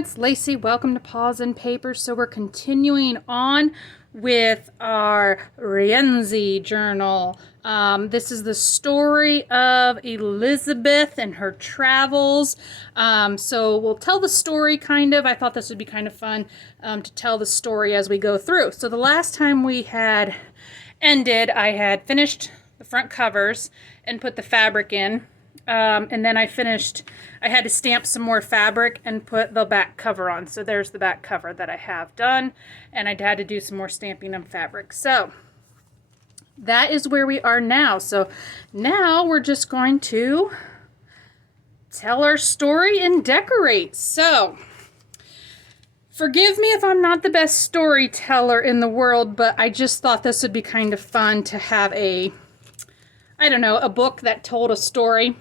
it's Lacey. Welcome to Paws and Paper. So we're continuing on with our Rienzi journal. This is the story of Elizabeth and her travels. So we'll tell the story kind of. I thought this would be kind of fun to tell the story as we go through. So the last time we had ended, I had finished the front covers and put the fabric in. And then I had to stamp some more fabric and put the back cover on. So there's the back cover that I have done. And I had to do some more stamping of fabric. So that is where we are now. So now we're just going to tell our story and decorate. So forgive me if I'm not the best storyteller in the world, but I just thought this would be kind of fun to have a book that told a story.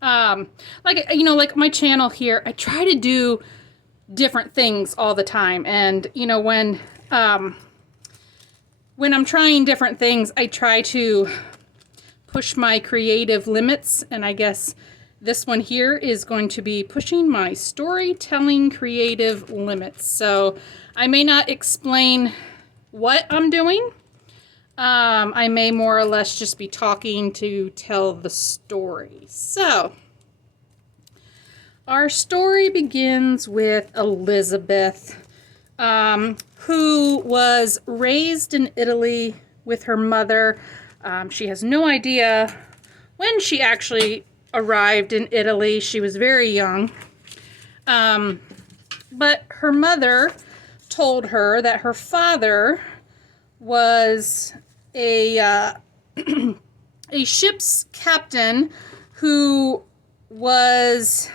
Like my channel here, I try to do different things all the time. And, when I'm trying different things, I try to push my creative limits. And I guess this one here is going to be pushing my storytelling creative limits. So I may not explain what I'm doing. I may more or less just be talking to tell the story. So, our story begins with Elizabeth, who was raised in Italy with her mother. She has no idea when she actually arrived in Italy. She was very young. But her mother told her that her father was a ship's captain who was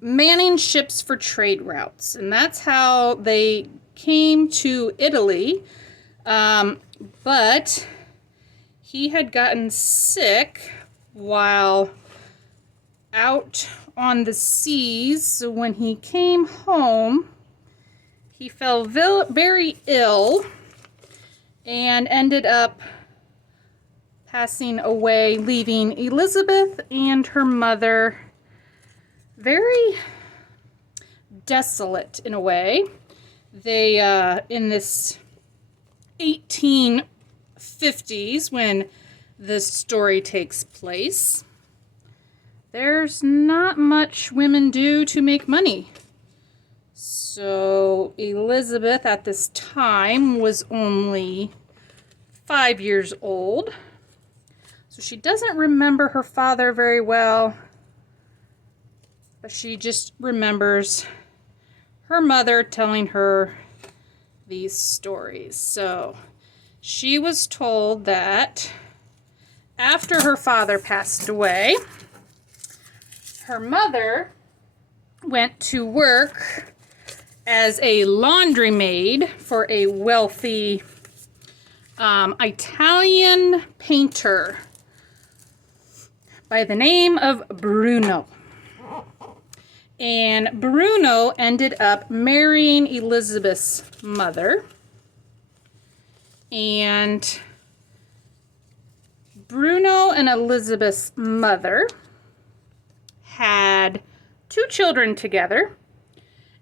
manning ships for trade routes, and that's how they came to Italy. But he had gotten sick while out on the seas, so when he came home, he fell very ill and ended up passing away, leaving Elizabeth and her mother very desolate in a way. They, in this 1850s, when this story takes place, there's not much women do to make money. So Elizabeth at this time was only 5 years old. So she doesn't remember her father very well, but she just remembers her mother telling her these stories. So she was told that after her father passed away, her mother went to work as a laundry maid for a wealthy Italian painter by the name of Bruno. And Bruno ended up marrying Elizabeth's mother. And Bruno and Elizabeth's mother had 2 children together.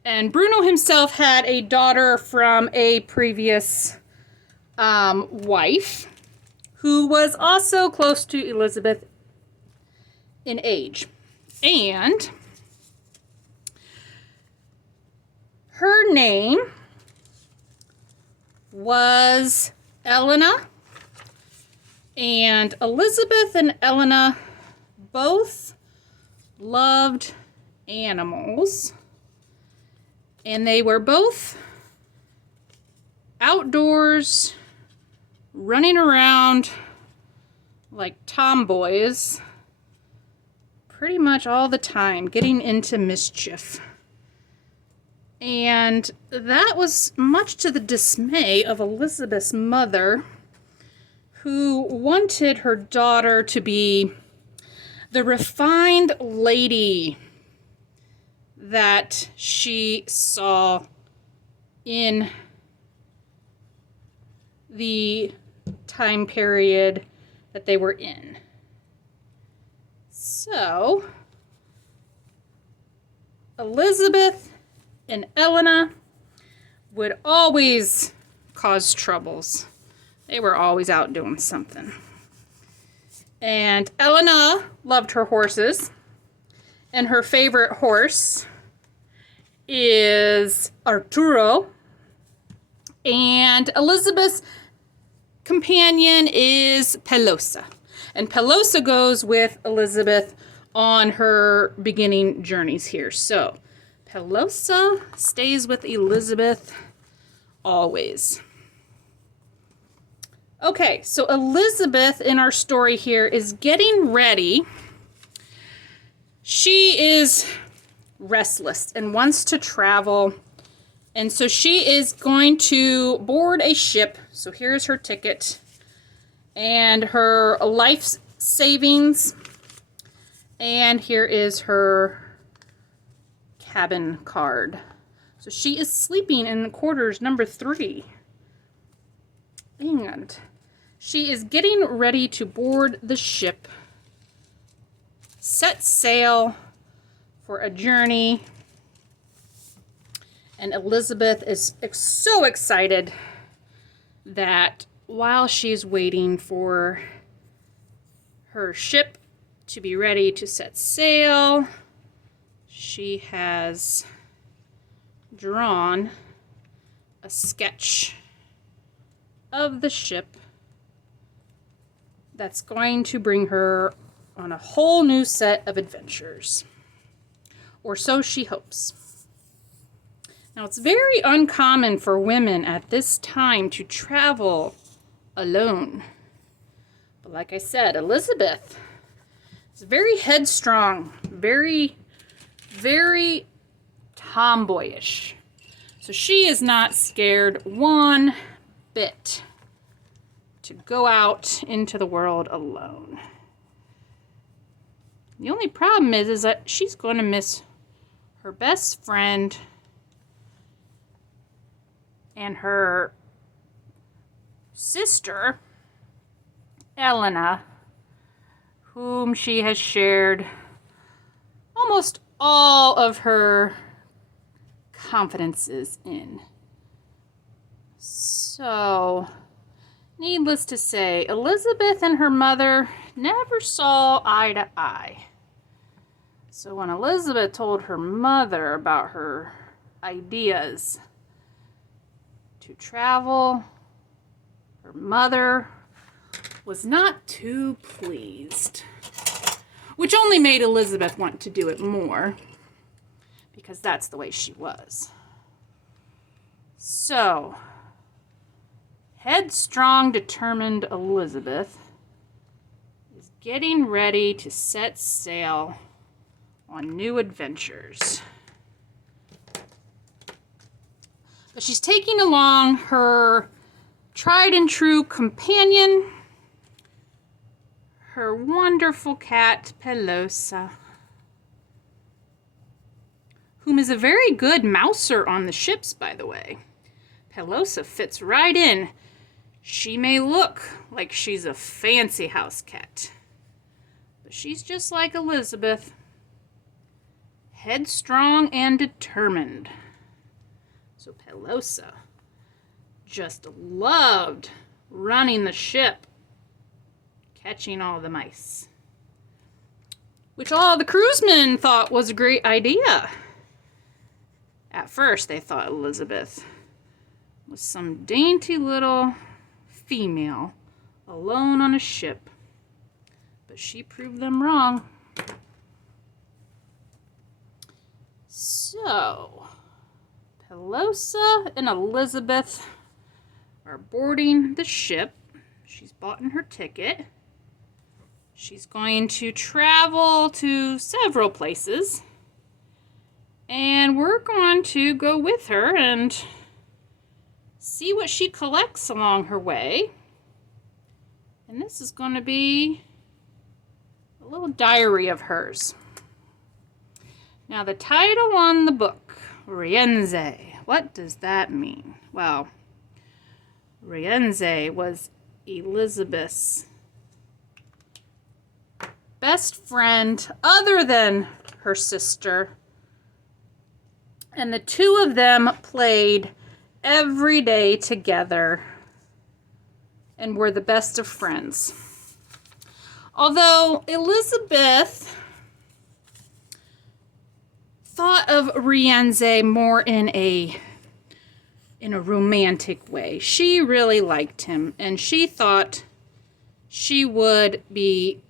And Bruno himself had a daughter from a previous wife who was also close to Elizabeth in age. And her name was Elena. And Elizabeth and Elena both loved animals. And they were both outdoors, running around like tomboys pretty much all the time, getting into mischief. And that was much to the dismay of Elizabeth's mother, who wanted her daughter to be the refined lady that she saw in the time period that they were in. So Elizabeth and Elena would always cause troubles. They were always out doing something. And Elena loved her horses, and her favorite horse is Arturo. And Elizabeth's companion is Pelosa. And Pelosa goes with Elizabeth on her beginning journeys here. So Pelosa stays with Elizabeth always. Okay, so Elizabeth in our story here is getting ready. She is restless and wants to travel. And so she is going to board a ship. So here's her ticket and her life savings. And here is her cabin card. So she is sleeping in quarters number 3. And she is getting ready to board the ship, set sail for a journey. And Elizabeth is so excited that while she's waiting for her ship to be ready to set sail, she has drawn a sketch of the ship that's going to bring her on a whole new set of adventures. Or so she hopes. Now, it's very uncommon for women at this time to travel alone. But like I said, Elizabeth is very headstrong, very, very tomboyish. So she is not scared one bit to go out into the world alone. The only problem is that she's going to miss her best friend and her sister, Elena, whom she has shared almost all of her confidences in. So, needless to say, Elizabeth and her mother never saw eye to eye. So when Elizabeth told her mother about her ideas to travel, her mother was not too pleased, which only made Elizabeth want to do it more, because that's the way she was. So, headstrong, determined Elizabeth is getting ready to set sail on new adventures. But she's taking along her tried and true companion, her wonderful cat, Pelosa, whom is a very good mouser on the ships, by the way. Pelosa fits right in. She may look like she's a fancy house cat, but she's just like Elizabeth, headstrong and determined. So Pelosa just loved running the ship, catching all the mice, which all the cruisemen thought was a great idea. At first, they thought Elizabeth was some dainty little female alone on a ship, but she proved them wrong. So, Pelosa and Elizabeth are boarding the ship. She's bought her ticket. She's going to travel to several places, and we're going to go with her and see what she collects along her way. And this is going to be a little diary of hers. Now, the title on the book, Rienzi. What does that mean? Well, Rienzi was Elizabeth's best friend, other than her sister, And the two of them played every day together and were the best of friends. Although Elizabeth thought of Rienzi more in a romantic way. She really liked him, and she thought she would be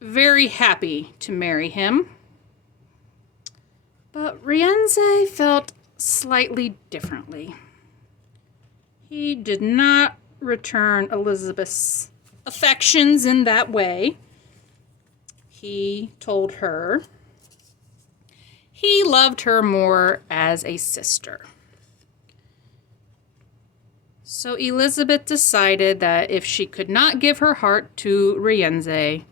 very happy to marry him. But Rienzi felt slightly differently. He did not return Elizabeth's affections in that way. He told her he loved her more as a sister. So Elizabeth decided that if she could not give her heart to Rienzi,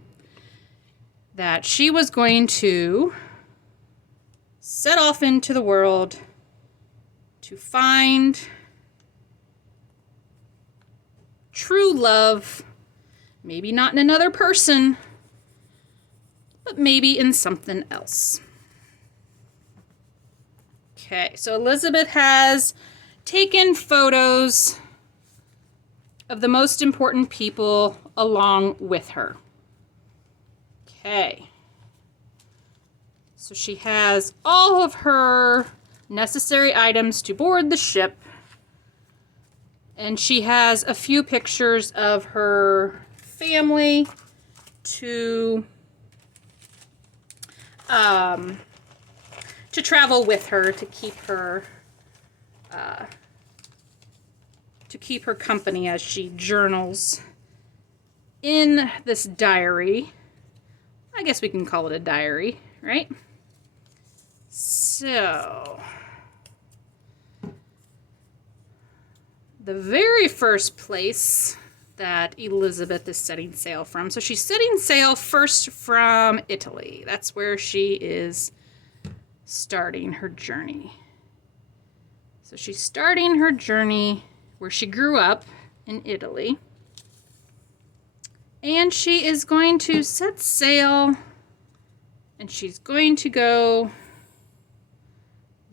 that she was going to set off into the world to find true love, maybe not in another person, but maybe in something else. Okay, so Elizabeth has taken photos of the most important people along with her. Okay. So she has all of her necessary items to board the ship. And she has a few pictures of her family to travel with her, to keep her company as she journals in this diary. I guess we can call it a diary, right? So, the very first place that Elizabeth is setting sail from. So she's setting sail first from Italy. That's where she is starting her journey. So she's starting her journey where she grew up in Italy. And she is going to set sail, and she's going to go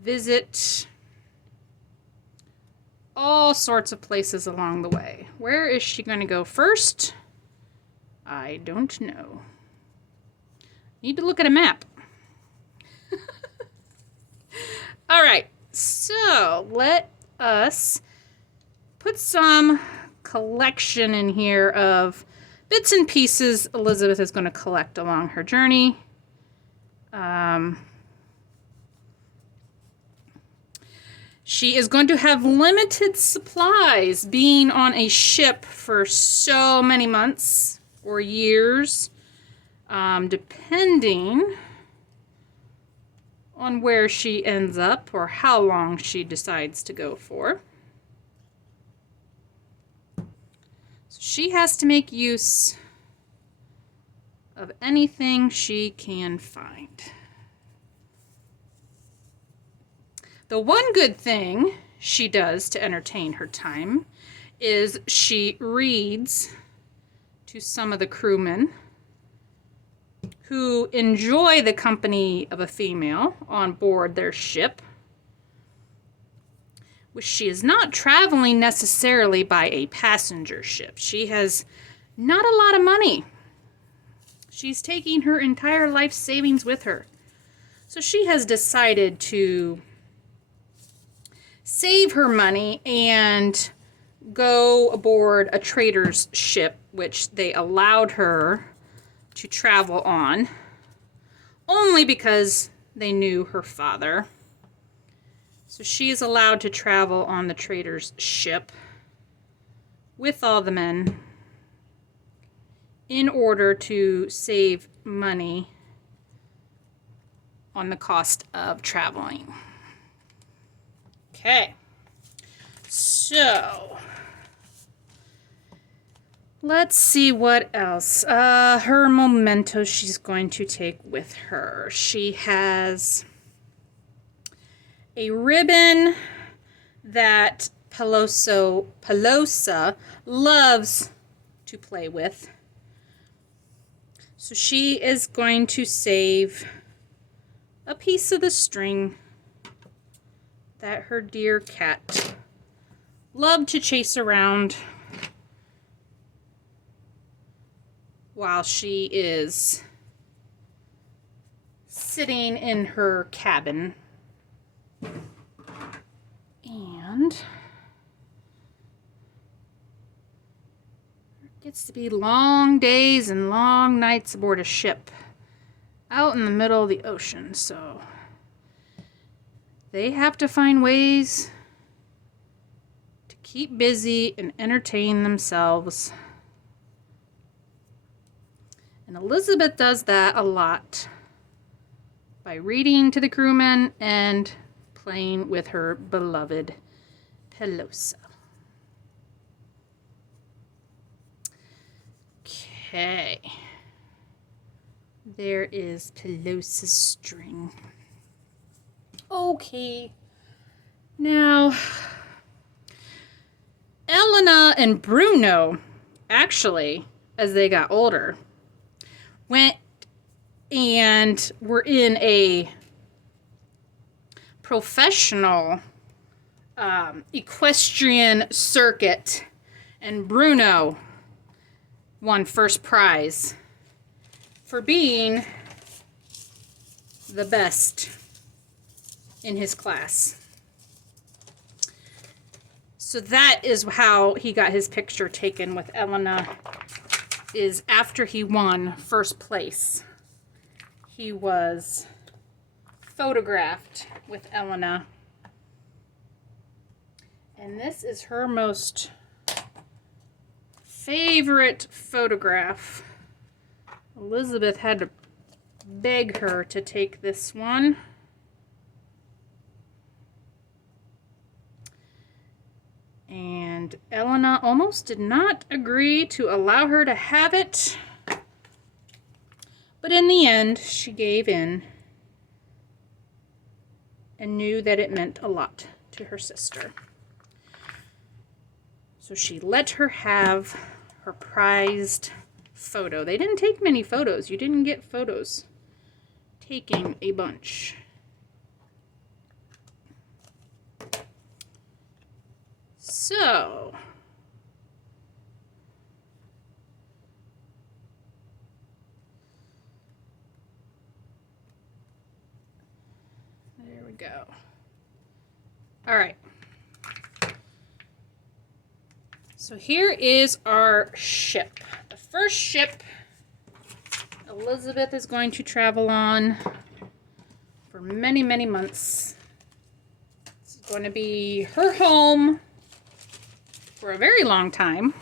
visit all sorts of places along the way. Where is she going to go first? I don't know. Need to look at a map. All right, so let us put some collection in here of bits and pieces Elizabeth is going to collect along her journey. She is going to have limited supplies, being on a ship for so many months or years, depending on where she ends up or how long she decides to go for. So she has to make use of anything she can find. The one good thing she does to entertain her time is she reads to some of the crewmen who enjoy the company of a female on board their ship, which she is not traveling necessarily by a passenger ship. She has not a lot of money. She's taking her entire life savings with her. So she has decided to save her money and go aboard a trader's ship, which they allowed her to travel on, only because they knew her father. So she is allowed to travel on the trader's ship with all the men in order to save money on the cost of traveling. Okay, so let's see what else. Her mementos she's going to take with her. She has a ribbon that Pelosa loves to play with. So she is going to save a piece of the string that her dear cat loved to chase around while she is sitting in her cabin. And it gets to be long days and long nights aboard a ship out in the middle of the ocean, so they have to find ways to keep busy and entertain themselves. And Elizabeth does that a lot by reading to the crewmen and playing with her beloved Pelosa. Okay. There is Pelosa's string. Okay. Now, Elena and Bruno, actually, as they got older, went and were in a professional equestrian circuit, and Bruno won first prize for being the best in his class. So that is how he got his picture taken with Elena, is after he won first place. He was photographed with Elena. And this is her most favorite photograph. Elizabeth had to beg her to take this one. And Elena almost did not agree to allow her to have it. But in the end, she gave in and knew that it meant a lot to her sister. So she let her have her prized photo. They didn't take many photos. You didn't get photos taking a bunch. So, there we go. All right. So here is our ship. The first ship Elizabeth is going to travel on for many, many months. It's going to be her home for a very long time.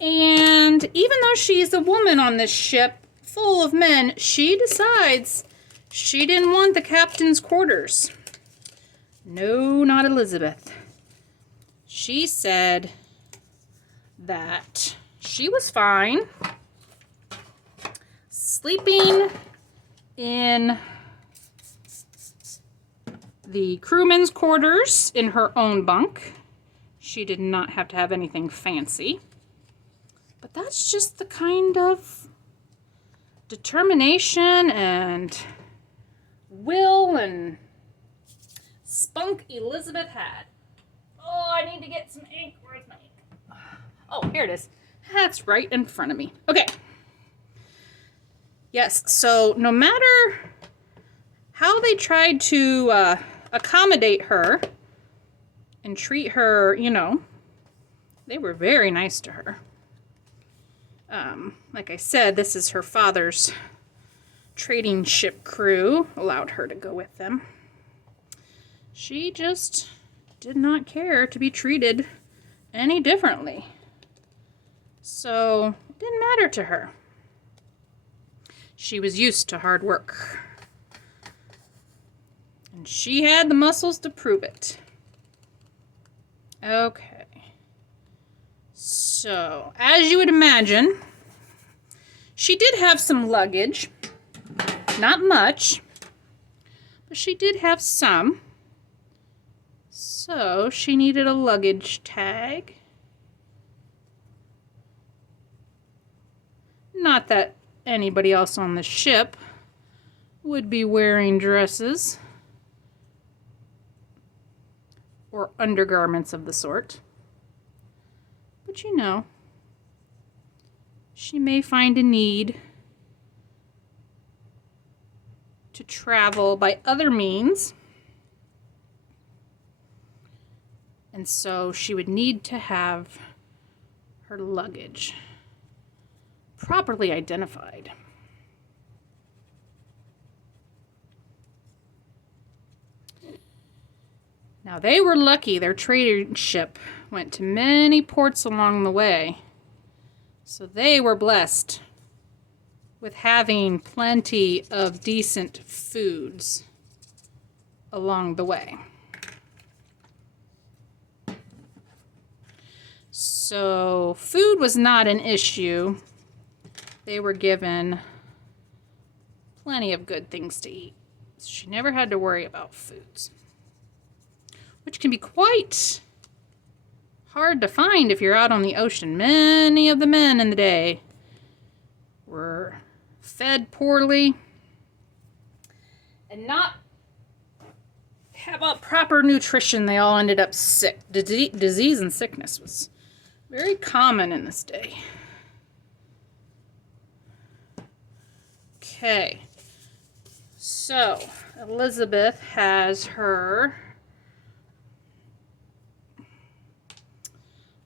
And even though she's a woman on this ship full of men, she decides she didn't want the captain's quarters. No, not Elizabeth. She said that she was fine sleeping in the crewmen's quarters in her own bunk. She did not have to have anything fancy. But that's just the kind of determination and will and spunk Elizabeth had. Oh, I need to get some ink. Where's my ink? Oh, here it is. That's right in front of me. Okay. Yes, so no matter how they tried to accommodate her and treat her, you know, they were very nice to her. Like I said, this is her father's trading ship crew, allowed her to go with them. She just did not care to be treated any differently. So it didn't matter to her. She was used to hard work. And she had the muscles to prove it. Okay. So, as you would imagine, she did have some luggage. Not much, but she did have some. So, she needed a luggage tag. Not that anybody else on the ship would be wearing dresses or undergarments of the sort. But you know, she may find a need to travel by other means. And so she would need to have her luggage properly identified. Now they were lucky. Their trading ship went to many ports along the way. So they were blessed with having plenty of decent foods along the way. So food was not an issue. They were given plenty of good things to eat. So she never had to worry about foods, which can be quite hard to find if you're out on the ocean. Many of the men in the day were fed poorly and not have a proper nutrition. They all ended up sick. Disease and sickness was very common in this day. Okay, so Elizabeth has her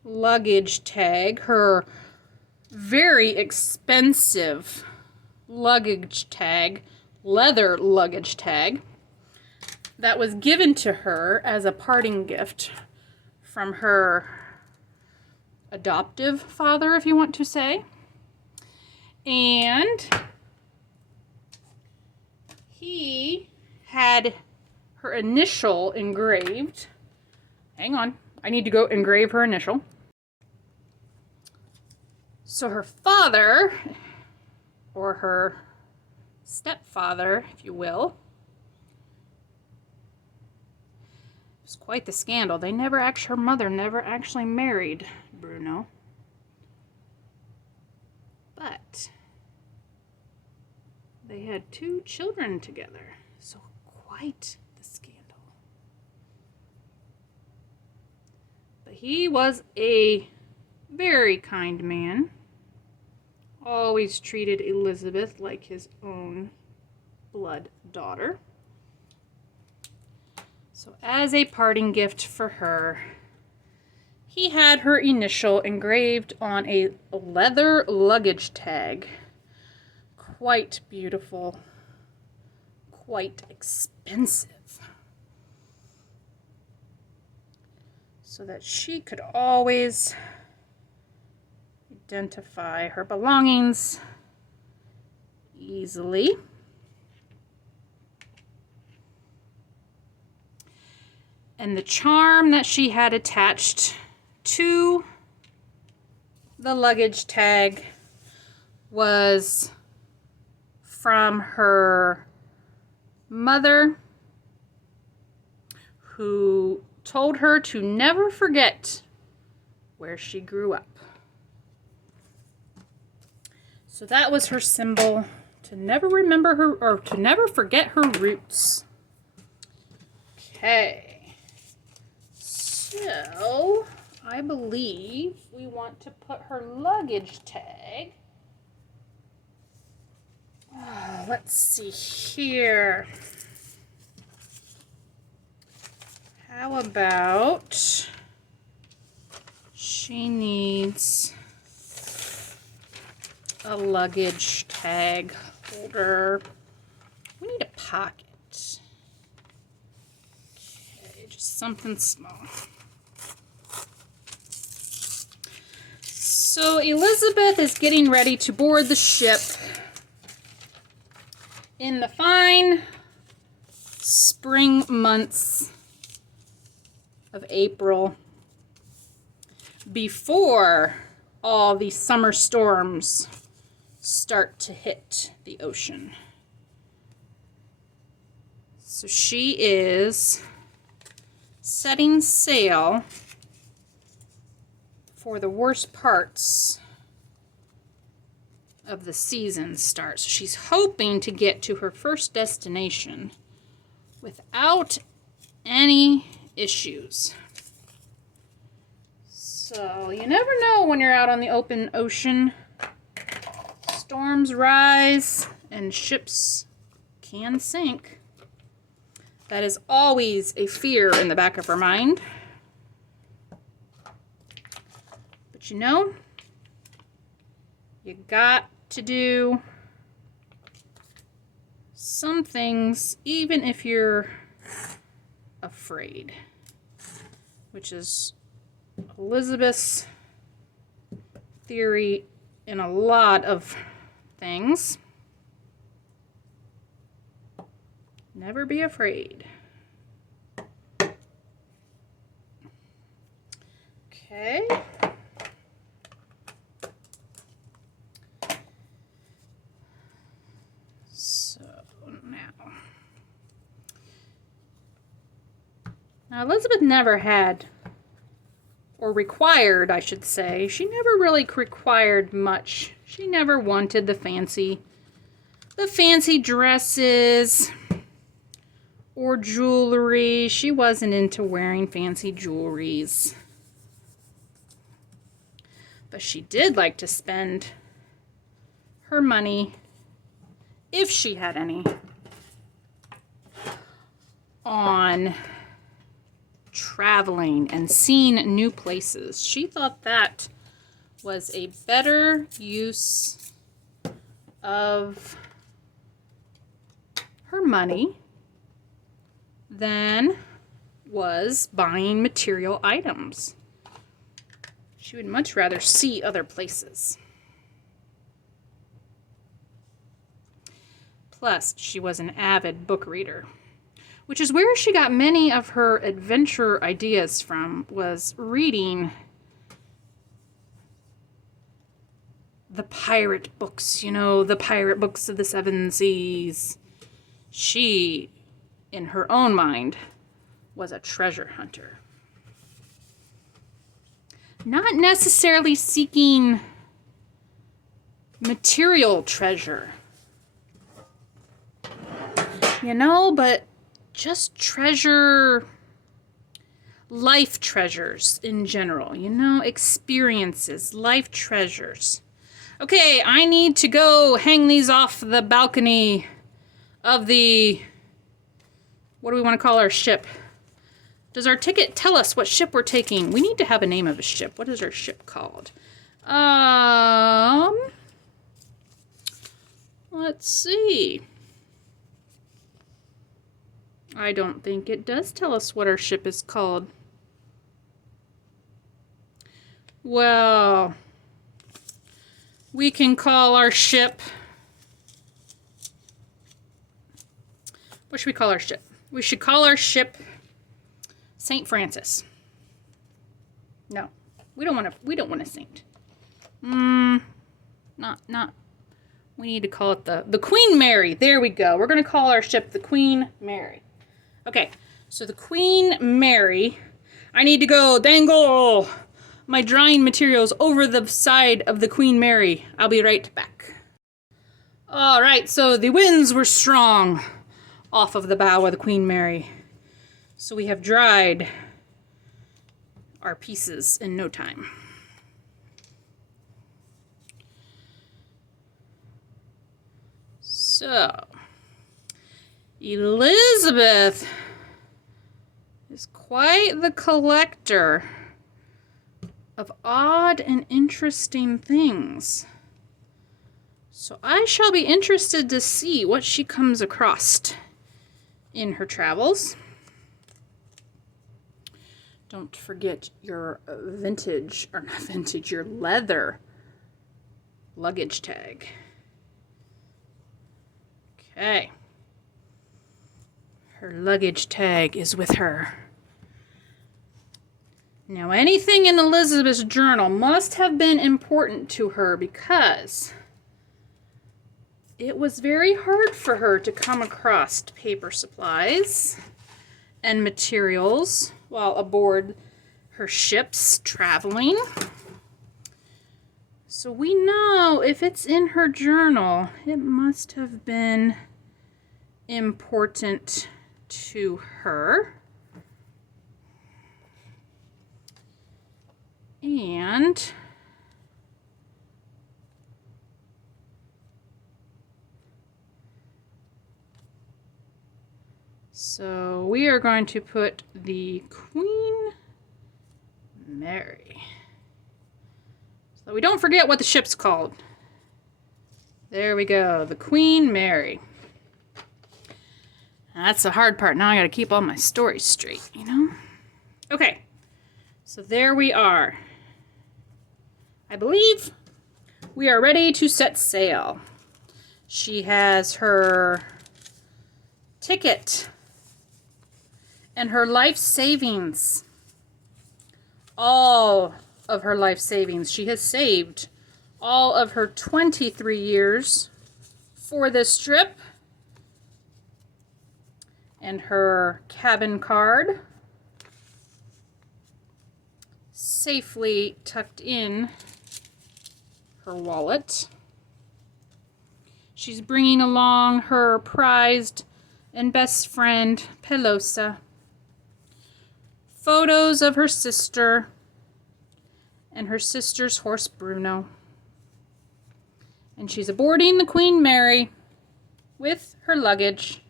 luggage tag, her very expensive luggage tag, leather luggage tag, that was given to her as a parting gift from her adoptive father, if you want to say. And he had her initial engraved. Hang on, I need to go engrave her initial. So her father, or her stepfather, if you will, it was quite the scandal. Her mother never actually married Bruno. But they had 2 children together, so quite the scandal. But he was a very kind man. Always treated Elizabeth like his own blood daughter. So as a parting gift for her, he had her initial engraved on a leather luggage tag. Quite beautiful, quite expensive, so that she could always identify her belongings easily. And the charm that she had attached to the luggage tag was from her mother, who told her to never forget where she grew up. So that was her symbol, to never remember her, or to never forget her roots. Okay, so I believe we want to put her luggage tag. Let's see here. How about she needs a luggage tag holder. We need a pocket. Okay, just something small. So Elizabeth is getting ready to board the ship in the fine spring months of April, before all the summer storms start to hit the ocean. So she is setting sail for the worst parts of the season starts. She's hoping to get to her first destination without any issues. So you never know when you're out on the open ocean. Storms rise and ships can sink. That is always a fear in the back of her mind. But you know, you got to do some things even if you're afraid, which is Elizabeth's theory in a lot of things. Never be afraid. Okay. So now Elizabeth never had, or required, I should say. She never really required much. She never wanted the fancy dresses or jewelry. She wasn't into wearing fancy jewelries. But she did like to spend her money, if she had any, on traveling and seeing new places. She thought that was a better use of her money than was buying material items. She would much rather see other places. Plus, she was an avid book reader, which is where she got many of her adventure ideas from, was reading the pirate books, you know, the pirate books of the seven seas. She, in her own mind, was a treasure hunter. Not necessarily seeking material treasure, you know, but just treasure, life treasures in general, you know, experiences, life treasures. Okay, I need to go hang these off the balcony of the, what do we want to call our ship? Does our ticket tell us what ship we're taking? We need to have a name of a ship. What is our ship called? Let's see. I don't think it does tell us what our ship is called. Well, we can call our ship... What should we call our ship? We should call our ship St. Francis. No, we don't want a saint. Not. We need to call it the Queen Mary. There we go. We're going to call our ship the Queen Mary. Okay, so the Queen Mary. I need to go dangle my drying materials over the side of the Queen Mary. I'll be right back. All right, so the winds were strong off of the bow of the Queen Mary. So we have dried our pieces in no time. So, Elizabeth is quite the collector of odd and interesting things. So I shall be interested to see what she comes across in her travels. Don't forget your your leather luggage tag. Okay. Her luggage tag is with her. Now, anything in Elizabeth's journal must have been important to her because it was very hard for her to come across paper supplies and materials while aboard her ships traveling. So So we know if it's in her journal, it must have been important to her. And so we are going to put the Queen Mary. So we don't forget what the ship's called. There we go, the Queen Mary. That's the hard part. Now I gotta keep all my stories straight, you know? Okay, so there we are. I believe we are ready to set sail. She has her ticket and her life savings. All of her life savings. She has saved all of her 23 years for this trip. And her cabin card, safely tucked in her wallet. She's bringing along her prized and best friend, Pelosa. Photos of her sister and her sister's horse, Bruno. And she's aboarding the Queen Mary with her luggage,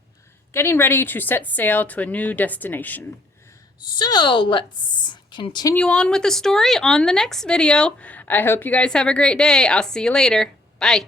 getting ready to set sail to a new destination. So let's continue on with the story on the next video. I hope you guys have a great day. I'll see you later. Bye.